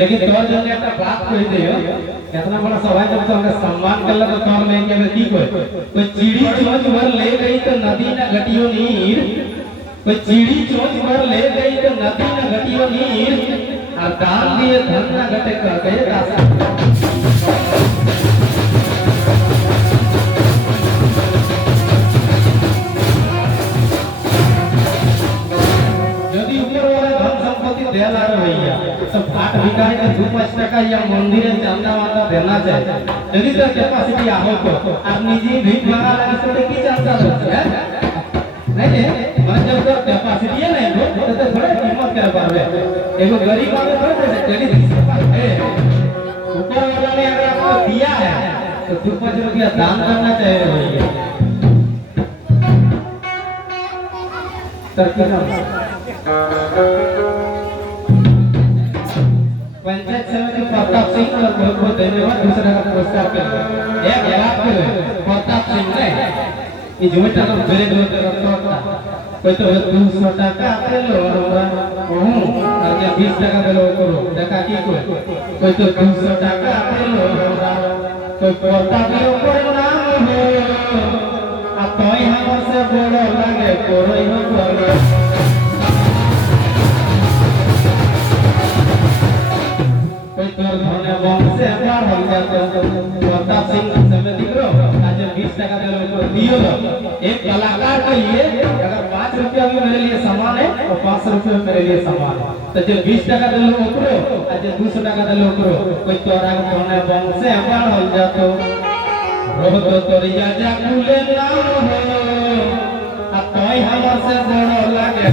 लेकिन तोर जो एक बात कह दियो इतना बड़ा सभा जब तो हमने सम्मान करला तो तोर में के की कोई चिड़ी चोंच भर ले गई तो नदी न घटियो नीर कोई चिड़ी चोंच भर ले गई तो नदी न घटियो नीर और दान दिए धन न घटे कर गए दास देला भैया तो फाट भिखारी के 2-5 টাকা या मंदिरे चंदा वांदा देना चाहिए यदि तो कैपेसिटी आहो तो आप निजी भीख मांगा लगे तो की चंदा है नहीं मन जब तो कैपेसिटी है नहीं तो थोड़ा कीमत कर पावे एगो गरीब आदमी थोड़ा चली है ऊपर वाला ने अगर आपको दिया है तो 2-5 रुपया दान करना चाहिए भैया पंचायत समिति प्रताप सिंह और बहुत बहुत धन्यवाद दूसरा का पुरस्कार के लिए एक याद के लिए प्रताप सिंह ने ये जुमेटा तो मेरे दो तरफ कोई तो 200 টাকা आपने लो और और के 20 টাকা दे लो करो देखा की कोई तो 200 টাকা आपने लो कोई प्रताप के ऊपर नाम हो अब तो हमर से बड़ो लागे कोई हो करो से बार हो गया तो प्रताप सिंह समिति को आज 20 টাকা दे दियो एक कलाकार के लिए अगर 5 रुपया भी मेरे लिए सामान है और 500 रुपया मेरे लिए सामान है तो जो 20 টাকা दे लो करो आज 200 টাকা दे लो करो कोई तोरा कोने बंग से बार हो जातो रोह तो तोरिया जा कुले नाम हो अब तोय हमर से बड़ो लागे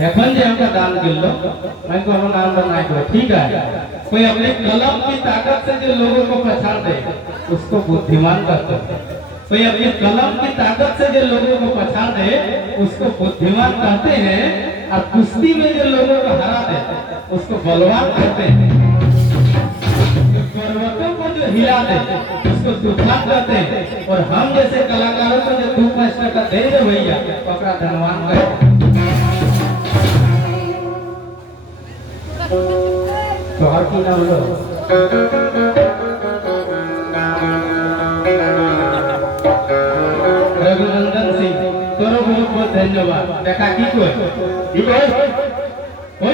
अपन जे हमका दान दिलो मैं को नाम बनाए को ठीक है कोई अपने कलम की ताकत से जो लोगों को पहचान दे उसको बुद्धिमान कहते हैं कोई अपने कलम की ताकत से जो लोगों को पहचान दे उसको बुद्धिमान कहते हैं और कुश्ती में जो लोगों को हरा दे उसको बलवान कहते हैं पर्वतों को जो हिला दे उसको तूफान कहते हैं और हम जैसे कलाकारों को जो 2-5 টাকা दे दे भैया पकड़ा धनवान कहते हैं तो हर की नाम लो रघुनंदन सिंह तोरो बहुत बहुत धन्यवाद देखा की कोई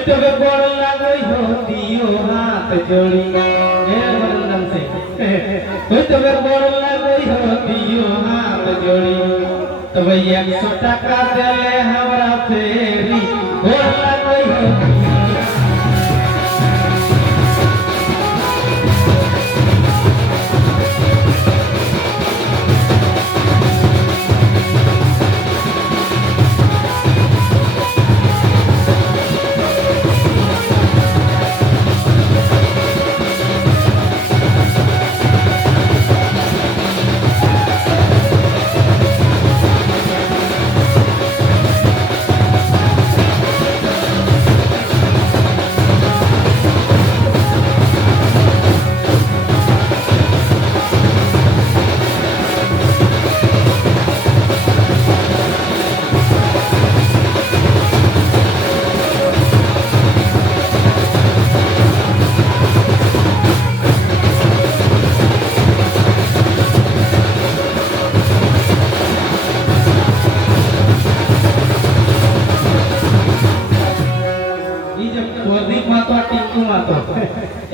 तो गोड़ लागई हो दियो हाथ जोड़ी हे रघुनंदन सिंह कोई तो गोड़ लागई हो दियो हाथ जोड़ी तो भैया 100 টাকা देले हमरा फेरी गोड़ लागई हो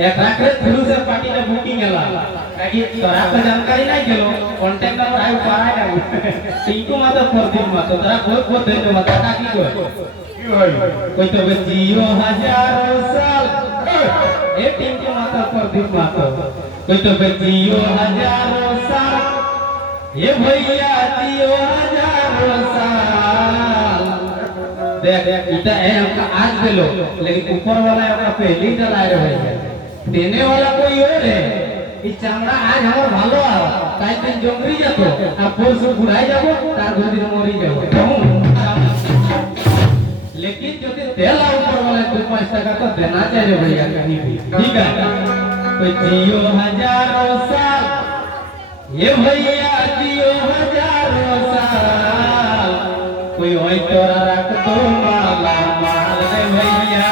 एक रात्रे थोड़ी से पार्टी ने बुकिंग है ताकि तोरा को जानकारी नहीं चलो कांटेक्ट नंबर आयो पाए ना टिंकू माता प्रदीप माता तोरा बहुत बहुत धन्यवाद का की कोई तो जियो हजारों साल ए टिंकू माता प्रदीप माता कोई तो जियो हजारों साल ये भैया जियो हजारों साल देख इटा है हमका आज दिलो लेकिन ऊपर वाला अपना पहले ही चला रहे हैं देने वाला कोई और है ई चामड़ा आज हमर ভালো আর কাল দিন জঙ্গলি যেত আর পরশু বুড়াই যাব তার দুদিন মরি যাব लेकिन যদি দেলা ऊपर वाला 2-5 টাকা तो देना चाहिए भैया कहीं भी ठीक है कोई जियो हजारों साल ये भैया जियो हजारों साल कोई होई तोरा रख दो माला माल रे भैया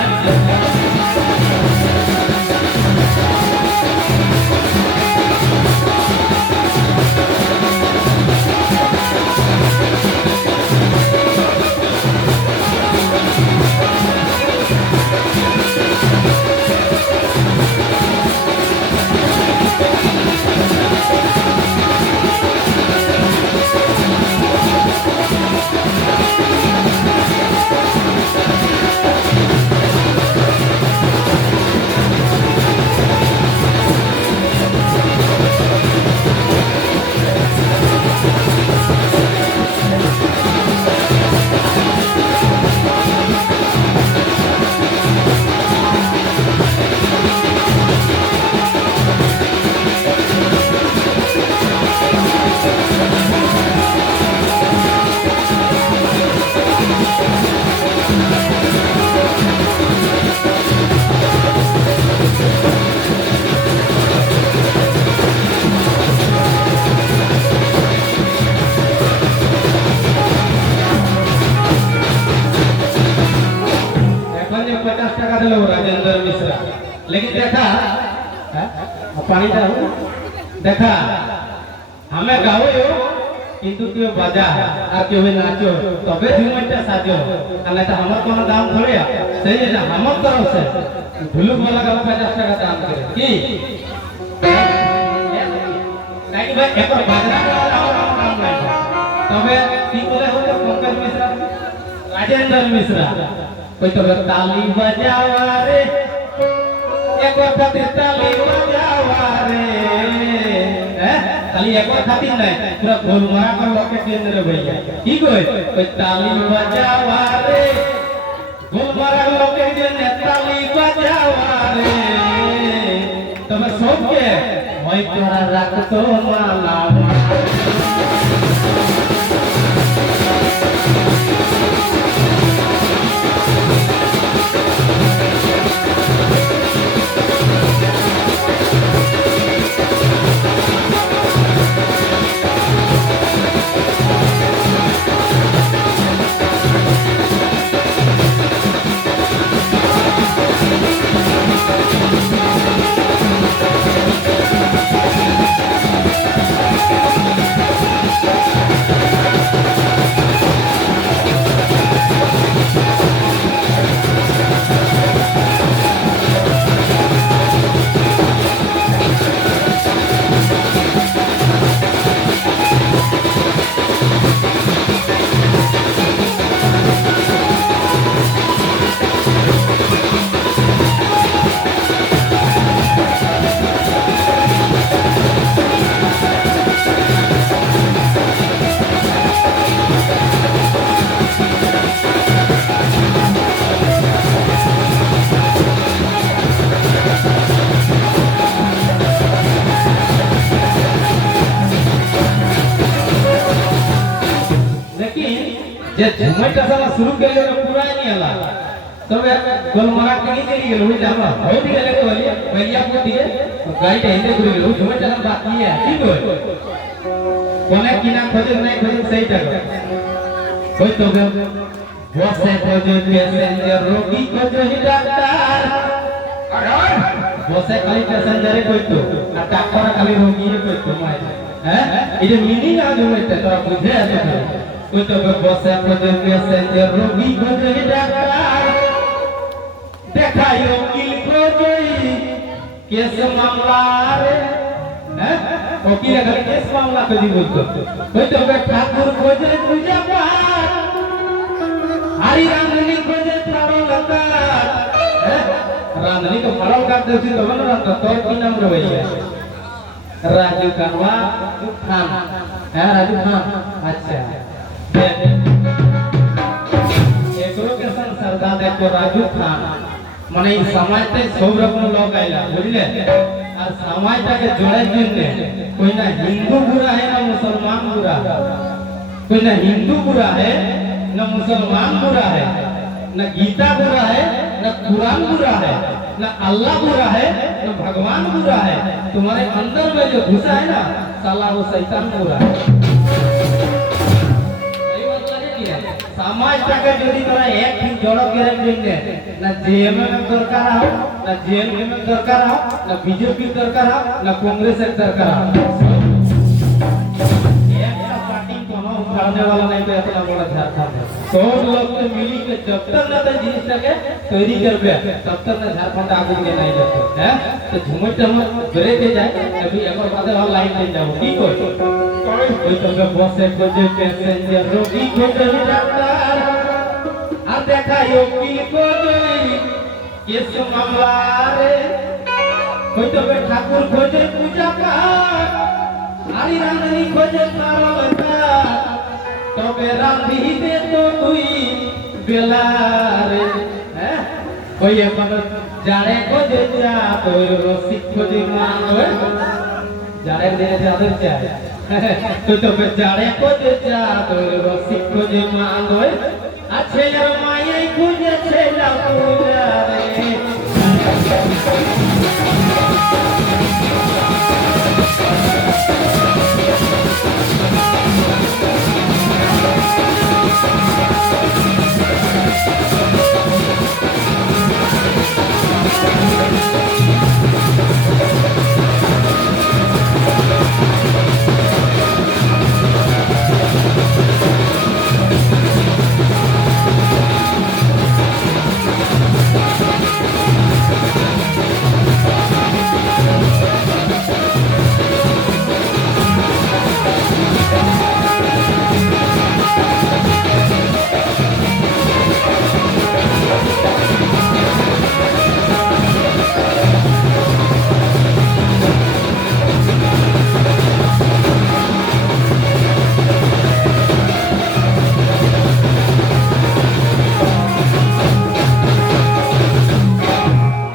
राजेंद्र मिश्रा लेकिन देखा पानी देखा हमें गाओ किंतु तू बजा और क्यों नाचो तबे झुमटा साजो नहीं तो हमार कोनो दाम थोड़े सही है ना हमर तरफ से ढुलुक वाला का 50 টাকা दाम करे की नहीं भाई एक बाजरा वाला काम नहीं तबे की बोले हो तो पंकज मिश्रा राजेंद्र मिश्रा कोई तो ताली बजावा रे एक बार खातिर ताली बजावा रे ताली एक बार खातिर नहीं पूरा गोलमारा कर लोके केंद्र रे भैया की कोई ताली बजावा रे गोलमारा कर लोके केंद्र ताली बजावा रे तब सब के मैं तोरा रख तो माला जे झुमटा साला शुरू केले पूरा नहीं हला तबे गोलमारा कहीं चली गेलो हो जामा हो दिले तो भैया को दिए गाइड हेंदे गुरु गेलो झुमटा साला बाकी है ठीक हो कोने किना खोजे नहीं खोजे सही जगह कोई तो बसे खोजे पैसेंजर रोगी को जो ही डॉक्टर बसे खाली पैसेंजर कोई तो और डॉक्टर खाली रोगी कोई तो माय हैं ये मीनिंग आ जो में तोरा बुझे आ कोई तो बसे खोजे पैसेंजर रोगी को जो ही डॉक्टर देखा यो किल को जोई केस मामला रे হ্যাঁ ওকিলে খালি কেস মামলা করে বলতো কইতো ঠাকুর খোঁজে পূজা পাঠ हरी रांधनी खोजे फाड़ो लगा रांधनी को फाड़ो काट दे तो बन रहा तो तोर की नाम रवैया राजू खानवा खान है राजू खान अच्छा एकरो के संग सरदा देखो राजू खान माने ई समाज ते सब रकम लोग आइला बुझले और समाज के जोड़े जन्ने कोई ना हिंदू बुरा है ना मुसलमान बुरा कोई ना हिंदू बुरा है न मुसलमान बुरा है न गीता बुरा है न कुरान बुरा है न अल्लाह बुरा है न भगवान बुरा है तुम्हारे अंदर में जो घुसा है ना साला वो शैतान बुरा है सही बात लगे कि समाज तक যদি তোরা এক ঠিক জড় করে দিনে না জেএমএম দরকার हो না জেএমএম দরকার हो না বিজেপি দরকার हो না कांग्रेस दरकार हो उखाड़ने वाला नहीं तो इतना बड़ा झारखंड है सब लोग तो मिली के जब तक ना तो जिनिस के तैयारी करबे तब तक ना झारखंड आगे के नहीं जाते हैं तो झुमट हम ब्रेक दे जाए अभी एक और बात और लाइन ले जाओ ठीक हो कोई तो बस से खोजे पैसेंजर रोगी खोजे डॉक्टर आ देखा योगी को केस मामला रे कोई तो ठाकुर खोजे पूजा पाठ हरी रांधनी खोजे फाड़ो लगा तबे रांधी दे तो तुई बेला रे हैं कोई अपन जाने को जे जा तो रसिक खोजे मांगो जाने दे जादर चाहे तो तबे जाने को जे जा तो रसिक खोजे मांगो अच्छे यार माये खोजे छे ना पूजा रे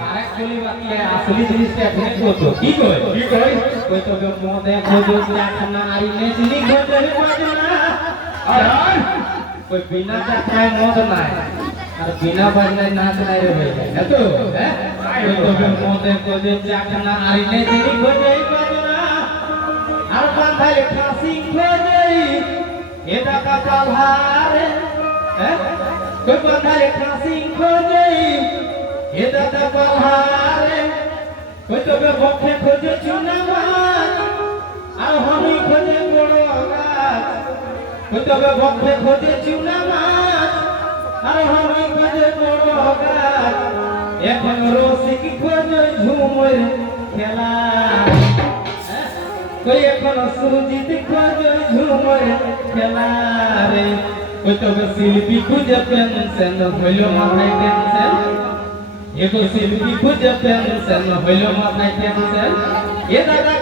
असली जिनिस के अपने को तो ठीक है कोई तो मोदे खोजो क्या खाना आरी ने जिनी खोजो ही बाजना और कोई बिना चाहे मौत ना है और बिना बजने नाच नहीं रे भाई है तो है कोई तो मोदे खोजो क्या खाना आरी ने जिनी खोजो ही बाजना और बांधा ले फांसी खोजो ये दाका पालहारे है कोई बांधा ले फांसी खोजो ये दाका पालहारे कोई तो बखे खोजे चुना माछ और हमी खोजे बड़ो गाछ कोई तो बखे खोजे चुना माछ और हमी खोजे बड़ो गाछ এখন রসিক खोजे झूमर खेला कोई এখন সুজিত खोजे झूमर खेला रे कोई तो शिल्पी खोजे पेंशन হইলো মাথায় টেনশন एको शिल्पी खोजे पेंशन হইলো মাথায় টেনশন ये दादा